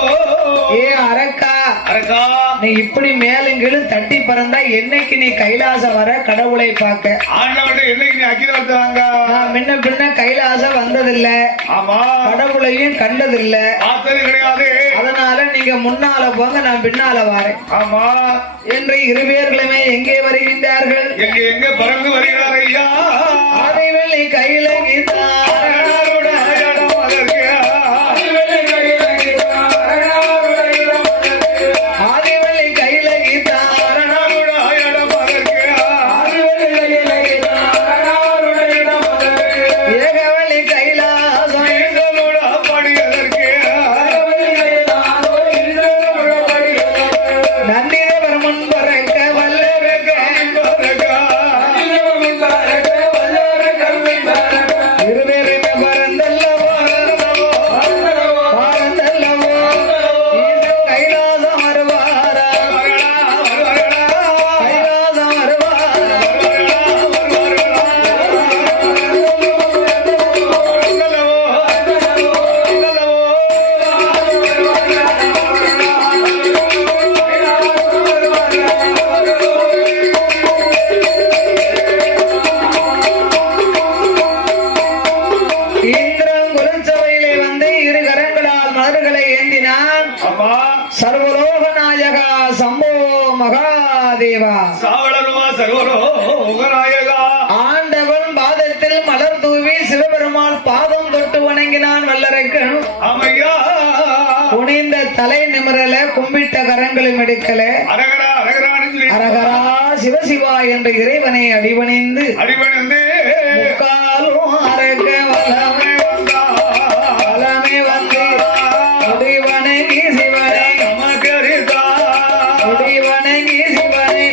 ஏ அரக்கா, அரக்கா நீ இப்படி மேலும் கீழும் தட்டி பறந்தா என்னைக்கு நீ கைலாசம் வர கடவுளை பார்க்க? ஆண்டவன் என்னைக்கு நீ அக்கில வந்தாங்க? நான் முன்ன பின்ன கைலாசம் வந்ததில்ல, ஆமா, கடவுளையும் கண்டதில்ல, பார்த்தது கிடையாது. அதனால நீங்க முன்னால போங்க, நான் பின்னால வரேன். ஆமா என்று இருவேர்களுமே எங்கே வருகின்றார்கள்? எங்க எங்க பறந்து வருகிறார் ஐயா? ஆதிவெள்ளி கையில கீதார் சர்வலோக நாயகா சம்போ மகாதேவா ஆண்டவன் பாதத்தில் மலர் தூவி சிவபெருமான் பாதம் தொட்டு வணங்கினான் வல்லரக்கன். குனிந்த தலை நிமிரல, கும்பிட்ட கரங்களும் எடுக்கல. அரகரா சிவசிவா என்ற இறைவனை அடிபணிந்து முக்காலும் அரக்க வல்லமை வல்லமை வந்து வணங்கி சிவனை வணங்கி சிவனை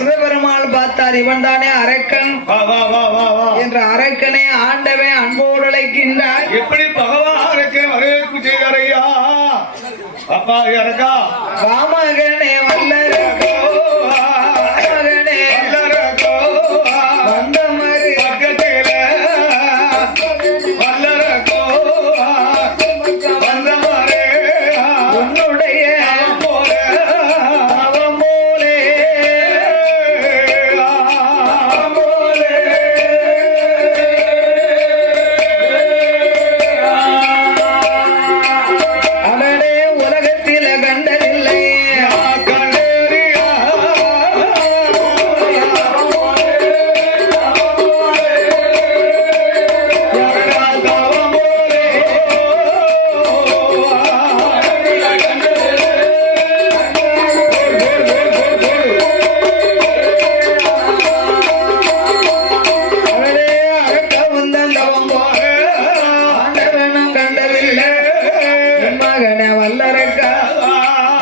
சிவபெருமாள் பார்த்தார், இவன் தானே அரக்கன் என்ற அரக்கனை ஆண்டவன் அன்போடு அழைக்கின்றார். எப்படி பகவான் அரக்கன் வரவேற்பு செய்தார் ஐயா? அப்பா அரக்கா ராமகனே வல்லரக்கோ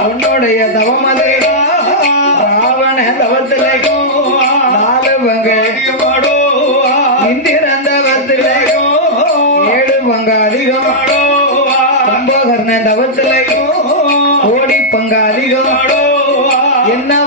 உன்னுடைய தவமதே ராவண தவத்திலையும் 4 பங்கு, இந்திரன் தவத்திலையும் 7 பங்கு அதிகம், கும்பகர்ண தவத்திலையும் 1 கோடி பங்கு அதிகம். என்ன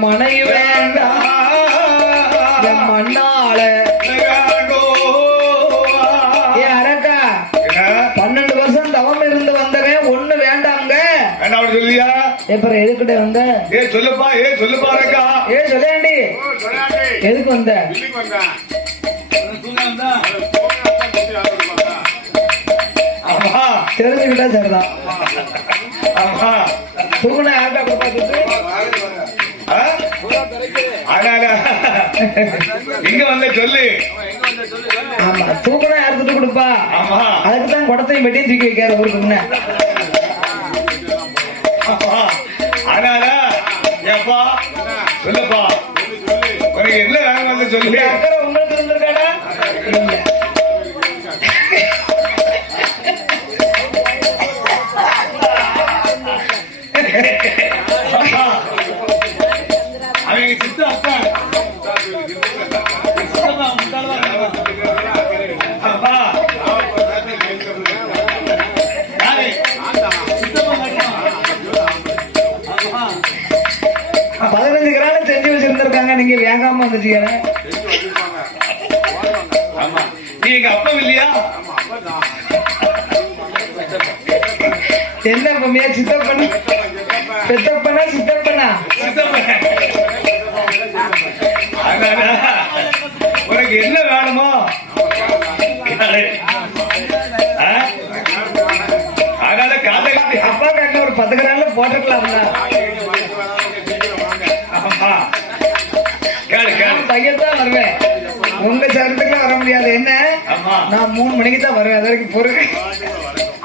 என் மனைவி வேண்டாம் என் மண்ணாள ஏ அரக்கா 12 வருஷம் தவம் இருந்து வந்தவன் ஒண்ணு வேண்டாங்க சொல்லியா அப்புறம் எதுக்கிட்ட வந்த சொல்லுப்பா அரக்கா சொல்லேண்டி எதுக்கு வந்த தெரிஞ்சுக்கிட்டா சரிதான் தூக்குன யார்கிட்ட கொடுப்பாட்டு இங்க வந்த சொல்லு ஆமா தூக்குனா யாருக்கு கொடுப்பா ஆமா அதுக்குதான் குடத்தையும் வெட்டியும் தூக்கி வைக்காத ஊருக்கு முன்ன அதனால ஏப்பா சொல்லுப்பா உனக்கு என்ன வேணும் வந்து சொல்லு அக்கறை உங்களுக்கு இருந்திருக்காடா இல்ல அவங்க சித்த அப்பா அப்பா 15 கிராம் செஞ்சு வச்சிருந்திருக்காங்க நீங்க வேங்காம வந்துட்டீங்க நீ எங்க அப்பா இல்லையா என்ன பொம்மையா சித்தப்பண்ண பெத்தப்பனா சித்தப்பனா அதனால உனக்கு என்ன வேணுமோ அதனால காலை அப்பா காட்ட ஒரு 10 கிராம்ல போட்டுக்கலாம்ல பையத்தான் வருவேன் உங்க சரத்துக்குலாம் வர முடியாது என்ன நான் 3 மணிக்கு தான் வருவேன் அதற்கு பொறுக்கு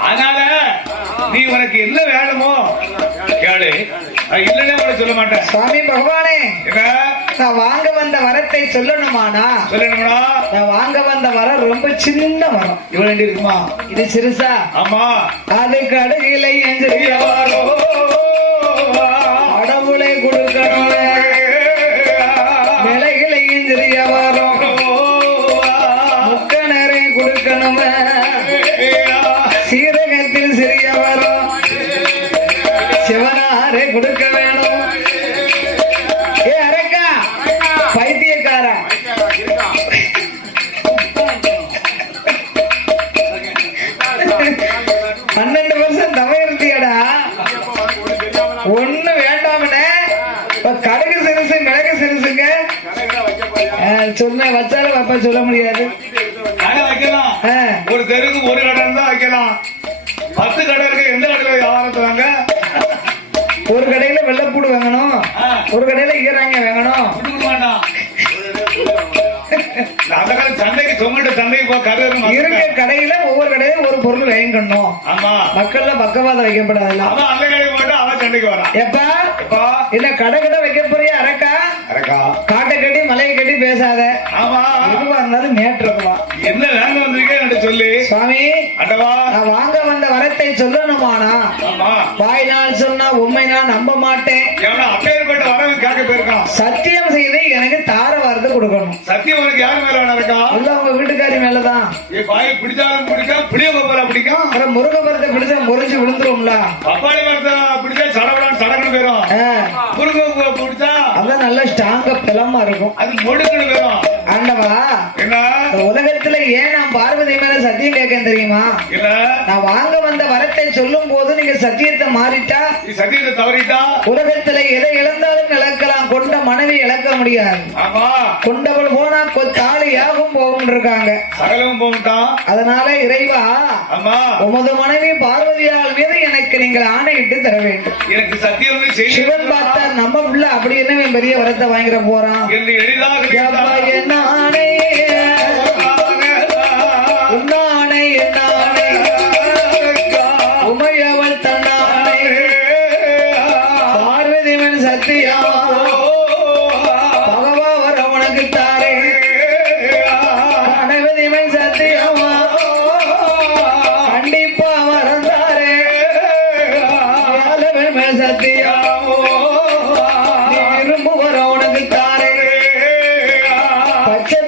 அதனால நீ உனக்கு என்ன வேணுமோ கேளு இல்லைன்னா உனக்கு சொல்ல மாட்டேன் சுவாமி பகவானே நான் வாங்க வந்த வரத்தை சொல்லணுமானா நான் வாங்க வந்த வரம் ரொம்ப சின்ன வரம் இவ்வளவு இருக்குமா இது சிறுசா ஆமா அதுக்கு அடுகிலை அடவுளை கொடுக்கணும் விலைகளையும் சிறிய வரும் முக்கணரை கொடுக்கணும் சீரகத்தில் சிறிய வரும் சிவனாரை கொடுக்க வேணும் ஏ அரக்கா பைத்தியக்கார 12 வருஷம் தவ இருந்தியடா ஒண்ணு வேண்டாமனே கடுகு சிறுசு மிளகு சிறுசுங்க சொன்ன வச்சாலும் அப்பா சொல்ல முடியாது வைக்கலாம் ஒரு தெருக்கு ஒரு கடை தான் வைக்கலாம் 10 கடை இருக்கு எந்த கடையில வியாபாரத்து வாங்க ஒரு கடையில வெள்ளைப்பூடு வாங்கணும் ஒரு கடையில ஈராங்க வாங்கணும் அந்த கால சந்தைக்கு சொங்கிட்ட சந்தைக்கு போ கரு இருக்க கடையில ஒவ்வொரு கடையில ஒரு பொருள் வாங்கணும் ஆமா மக்கள்ல பக்கவாதம் வைக்கப்படாதுல்ல அவன் அந்த கடைக்கு போட்டு அவன் சந்தைக்கு வரான் எப்பா இல்ல கடை கடை வைக்க போறியா அரக்கா அரக்கா காட்டை கட்டி மலையை கட்டி பேசாத ஆமா எதுவா இருந்தாலும் மேட்டு இருக்குவா என்ன வேங்க வந்திருக்கேன் சொல்லி சுவாமி அடவா நான் வாங்க வந்த வரத்தை சொல்லணுமானா வாய்நாள் சொன்னா உண்மை நான் நம்ப மாட்டேன் அப்பேற்பட்ட வரவன் கேட்க போயிருக்கான் சத்தியம் செய்து எனக்கு தார வரத்தை கொடுக்கணும் சத்தியம் உனக்கு யாரு மேல நடக்கா இல்ல உங்க வீட்டுக்காரி மேலதான் பாய் பிடிச்சாலும் பிடிக்கும் புளிய கோப்பரை பிடிக்கும் அப்புறம் முருக மரத்தை பிடிச்சா முறிஞ்சு விழுந்துரும்ல பப்பாளி மரத்தை பிடிச்சா சடவடான்னு சடகுன்னு போயிடும் முருகை பிடிச்சா அதான் நல்ல ஸ்ட்ராங்கா பலமா இருக்கும் அது மொடுக்குன்னு போயிடும் ஆண்டவா என்ன உலகத்துல ஏன் நான் பார்வதி மேல சத்தியம் கேட்கேன் தெரியுமா இல்ல நான் வாங்க வந்த வரத்தை சொல்லும் போது நீங்க சத்தியத்தை மாறிட்டா சத்தியத்தை தவறிட்டா உலகத்துல எதை இழந்தாலும் இழக்கலாம் கொண்ட மனைவி இழக்க முடியாது ஆமா கொண்டவள் போனா தாலியாகவும் போகும் இருக்காங்க சகலவும் போகட்டான் அதனால இறைவா ஆமா உமது மனைவி பார்வதியால் மீது எனக்கு நீங்கள் ஆணையிட்டு தர வேண்டும் எனக்கு சத்தியம் சிவன் பார்த்தா நம்ம உள்ள அப்படி என்ன பெரிய வரத்தை வாங்கிட போறான் என்று எளிதாக என்ன ஆணை உன்னானை என்னானை உமையவள் தன்னானை பார்வதிவன் சத்தியா பகவா வர உனக்கு தாரே கணவதிவன் சத்தியமா கண்டிப்பா வரந்தாரே சத்தியா இரும்பு வர உனக்கு தாரே பச்சை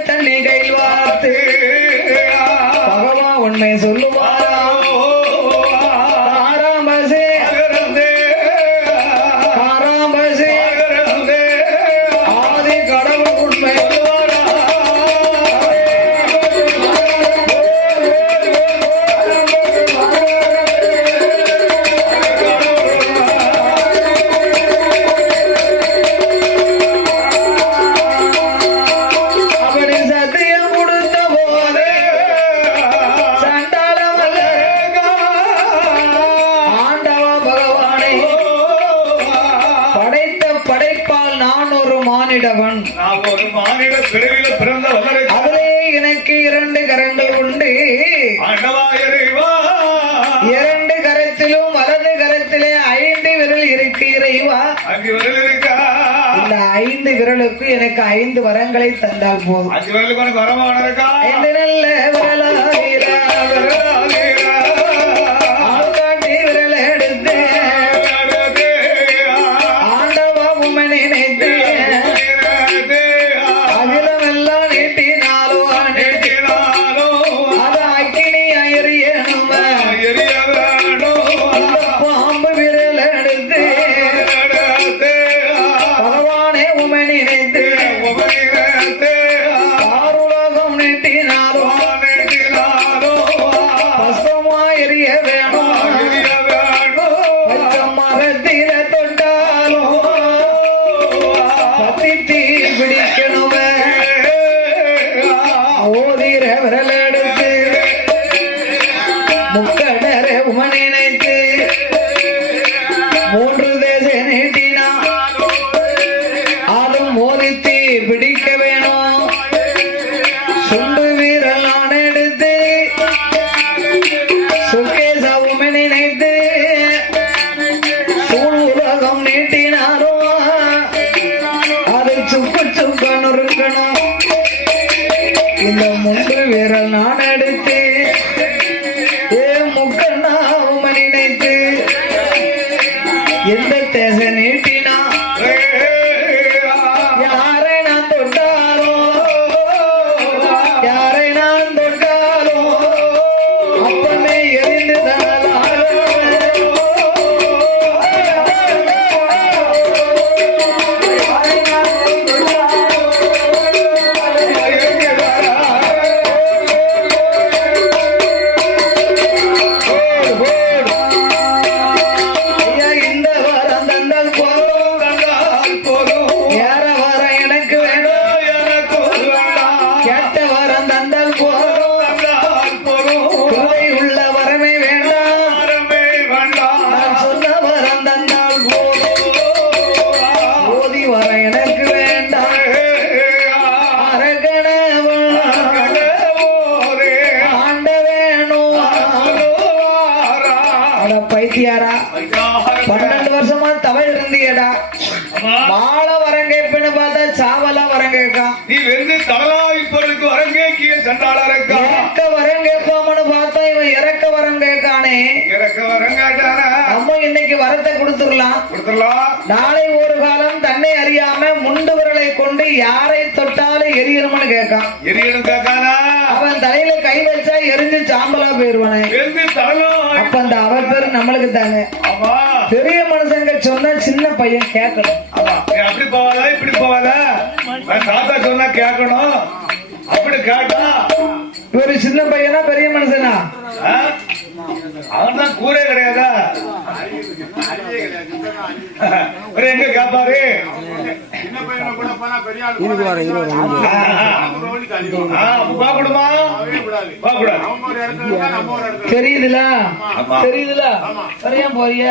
பிறந்தவன் நான் ஒரு மாநில பிறவில பிறந்த வல்லரை அதிலே எனக்கு 2 கரங்கள் உண்டு ஆண்டவா இறைவா 2 கரத்திலும் வலது கரத்திலே 5 விரல் இருக்கு இறைவா அஞ்சு விரல் இருக்கா இந்த 5 விரலுக்கு எனக்கு 5 வரங்களை தந்தால் போதும் அஞ்சு விரலுக்கு உனக்கு வரமான இருக்கா 5 நல்ல விரலாயிரா ஆள்காட்டி விரல் எடுத்து ஆண்டவா உம்மை நினைத்து அகிலமெல்லாம் நீட்டினாலோ அது அக்கினி எரியணும் பாம்பு விரல் எடுத்து பகவானே உம்மை நினைத்து ஆறுலகம் நீட்டினாலோ பசுமா எரிய வேணும் பச்சை மரத்தில தொட்டாலும் பத்தி தீ பிடிக்கணுமே ஓதிர விரல் எடுத்து முக்கடர உம நினைத்து 3 தேச நீட்டினா அதும் மோதித்து பிடிக்க வேணும் சுண்டு வீரல் நான் எடுத்து சுகேசா உம நினைத்து சூழ் உலகம் நீட்டினாலும் அதை சுக்கு சுக்கன்னு இருக்கணும் இந்த 3 விரல் நான் எடுத்து முக்கண்ணா உம நினைத்து எந்த தேச நீட்டினா யாரை நான் தொட்டாலும் யாரை நான் தொட்டாலும் அப்பமே எரிந்து இந்த வாரம் தந்தால் போதும் ஏற வர எனக்கு வேணும் கேட்ட வரம் தந்தால் போதும் குறை உள்ள வரமே வேண்டாம் நான் சொன்ன வரம் தந்தால் ஓதி வர எனக்கு வேண்டாம் அரகணவன் ஆண்ட வேணும் அட பைத்தியாரா 12 வருஷமா தவறு இருந்தியடா வாழ வரம் கேட்பேன்னு பார்த்தா சாவலா வரம் கேட்கான் நீ வெந்து தலா இப்பொழுது வரங்கேக்கிய சண்டாளா இருக்கா இறக்க வரம் கேட்பாமனு பார்த்தா இவன் இறக்க வரம் கேட்கானே இறக்க வரங்காட்டானா நம்ம இன்னைக்கு வரத்தை கொடுத்துடலாம் கொடுத்துடலாம் நாளை ஒரு காலம் தன்னை அறியாம முண்டு விரலை கொண்டு யாரை தொட்டாலும் எரியணும்னு கேட்கான் எரியணும் கேட்கானா அவன் தலையில கை வச்சா எரிஞ்சு சாம்பலா போயிருவானே வெந்து தலா அப்ப அந்த அவர் பேரு நம்மளுக்கு தாங்க ஆமா பெரிய மனுஷங்க சொன்னா சின்ன பையன் கேட்கணும் ஆமா நீ அப்படி போவாதா இப்படி போவாதா நான் தாத்தா சொன்னா கேட்கணும் அப்படி கேட்டா இவரு சின்ன பையனா பெரிய மனுஷனா அவன் தான் கூரே கிடையாதா ஒரு எங்க கேப்பாரு பாக்கணுமா பாக்கூடாது தெரியுதுல ஆமா. தெரியுதுல சரியா போறிய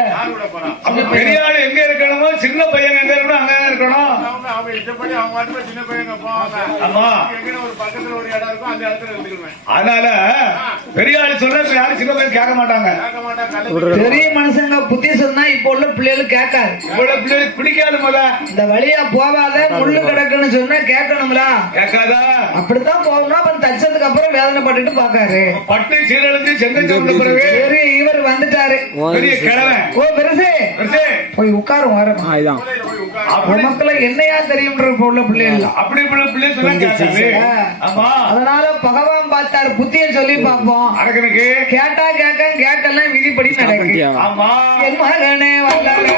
அப்ப பெரிய ஆளு எங்க இருக்கணுமோ சின்ன பையன் எங்க இருக்கணும் அங்க இருக்கணும் ஆமா அதனால பெரிய ஆளு சொல்ற யாரும் சின்ன பையன் கேட்க மாட்டாங்க பெரிய மனுஷங்க புத்தி சொன்னா இப்ப உள்ள பிள்ளைகளுக்கு கேட்காது இவ்வளவு பிள்ளைகளுக்கு பிடிக்காது போல இந்த வழியா போகாத முள்ளு கிடக்குன்னு சொன்னா கேட்கணும்ல கேட்காதா அப்படித்தான் போகணும் அப்ப தச்சதுக்கு அப்புறம் வேதனைப்பட்டுட்டு பாக்காரு பட்டு சீரழிஞ்சு செங்கச்சோண்டு பிறகு பெரிய இவர் வந்துட்டாரு பெரிய கிழவன் ஓ பெருசு பெருசு, போய் உட்காரும் வர அப்படி மக்கள என்னையா தெரியும்ன்ற இப்ப உள்ள பிள்ளைகள் அப்படி பிள்ளை சொன்னா கேட்காது ஆமா அதனால பகவான் பார்த்தாரு புத்திய சொல்லி பார்ப்போம் அரக்கனுக்கு கேட்டா கேட்க கேட்கலாம் விதிப்படி நடக்கு ஆமா என் மகனே வந்தாரு